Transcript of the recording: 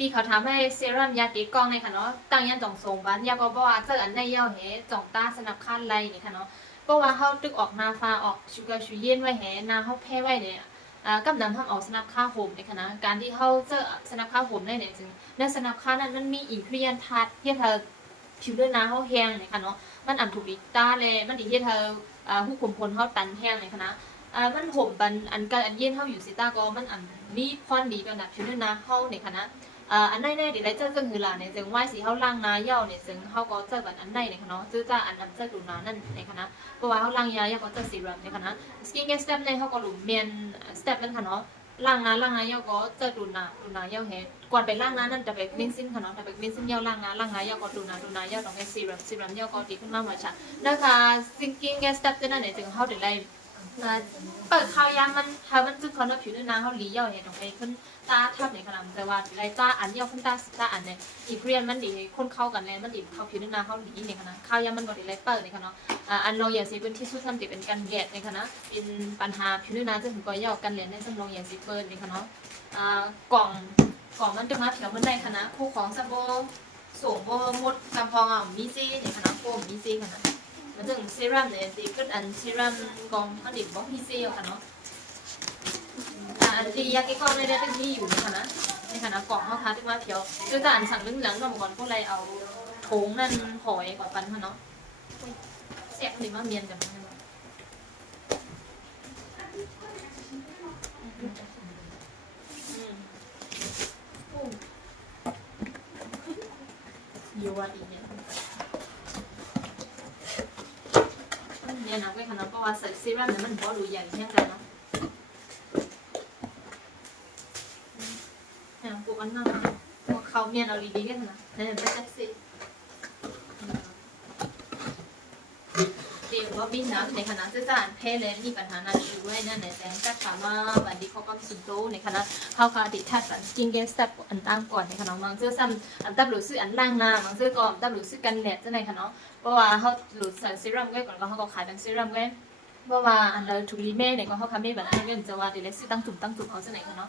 ปีเขาทำให้เซรั่มยาตีกล้องในค่ะเนาะตั้งยันจ่องส่งบ้านยาก็บอกว่าเจออันในเย้าเหจ่องตาสนับขั้นไรนี่ค่ะเนาะเพราะว่าเขาตึกออกนาฟ้าออกชูการ์ชูเย็นไว้แหนาเขาแพ้ไว้เนี่ยกับนำทำเอาสนับค่าโฮมในค่ะนะการที่เขาเจอสนับค่าโฮมได้เนี่ยจึงในสนับค่านั้นมันมีอินกรีเดียนทัดที่เธอผิวด้วยน้าเขาแห้งเนี่ยค่ะเนาะมันอันถูกดิตาเลยมันดีที่เธอผู้คุมพลเขาตันแห้งเนี่ยค่ะนะมันห่มบันอันการอันเย็นเขาอยู่สิตาก็มันอันมีพรดีกันนะผิวด้วยน้าเขาเนี่ยค่ะนะอันในเนี่ยดิไรเจ้าก็คือล่ะเนี่ยจึงว่าสีเขาล่างนาเย่าเนี่ยจึงเขาก็เจอแบบอันในเนี่ยค่ะเนาะจื้อจ้าอันนั้นเจอดูนานั่นเนี่ยค่ะนะเพราะว่าเขาล่างยาเย่าก็เจอซีรัมเนี่ยค่ะนะสกินแคร์สเต็ปเนี่ยเขาก็หลุมเมียนสเต็ปนั่นค่ะเนาะล่างนาเย่าก็เจอดูนาเย่าเฮก่อนไปล่างนานั่นจะไปมินซินค่ะเนาะจะไปมินซินเย่าล่างนาเย่าก็ดูนาเย่าต้องให้ซีรัมเย่าก็ดีขึ้นมากเหมือนฉันนะคะสกินแคร์สเต็ปนั่นเนี่ยจึงเขาดิไรเปิดข่าวยามันถ้ามันจึงเขาเนาะผิวด้วยนาเขาหลีเย่าเฮตรงไปขึ้นตาทับในขนาดแต่ว่าไรตาอันเย่าขึ้นตาอันเนี่ยอีเพียนมันดีคนเข้ากันเลยมันดีเข้าผิวด้วยนาเขาหลีในขนาดข่าวยามันก็ดีไรเปิดในขนาดอันเราอย่างสีเป็นที่สุดทำติเป็นการแกะในขนาดเป็นปัญหาผิวด้วยนาจะถึงก็เย่ากันเลยในสมองอย่างสีเปิดในขนาดกล่องมันจะมาเถียวมันได้ขนาดคู่ของซับโบสูงโบมดกำพองอ่ะมีซีในขนาดโฟมมีซีขนาดมันถึงเซรั่มเนี่ยสีก็อันเซรั่มกองมันดิบบอกมีซีเอาค่ะเนาะอันที่ยากิก้อนไม่ได้ที่อยู่ในขนาดกล่องเขาทาที่มาเถียวก็จะอันสั่งเรื่องหลังเราก่อนพวกไรเอาโถงนั่นหอยก่อนปันค่ะเนาะเสียบหรือว่าเมียนกันอยู่วันอีกเนี่ยนะก็ขนาดเพราะว่าใส่ซีรั่มเนี่ยมันพอดูใหญ่แค่กันเนาะเนี่ยพวกอันนั้นพวกเขาเมียนเอาดีๆกันนะเนี่ยเป็นแท็กซี่เดี๋ยวว่าบินน้ำในขณะที่จะอ่านเพลเลยมีปัญหาหนักอยู่ด้วยเนี่ยในแสงจักรขามาบันดีเขาก็สุดโตในขณะเขาก็ติดทัดแบบสกินเกสเต็ปอันตั้งก่อนในขณะบางเสื้อซ้ำอันตับหลุดซื้ออันล่างหน้าบางเสื้อก็ตับหลุดซื้อกันแดดจะในขณะเพราะว่าเขาหลุดใส่ซีรั่มไว้ก่อนก็เขาก็ขายเป็นซีรั่มไว้เพราะว่าอันเราถูกรีเม่เนี่ยก็เขาทำไม่แบบนี้ก็จะว่าเดี๋ยวซื้อตั้งจุ่มเอาจะไหนขณะ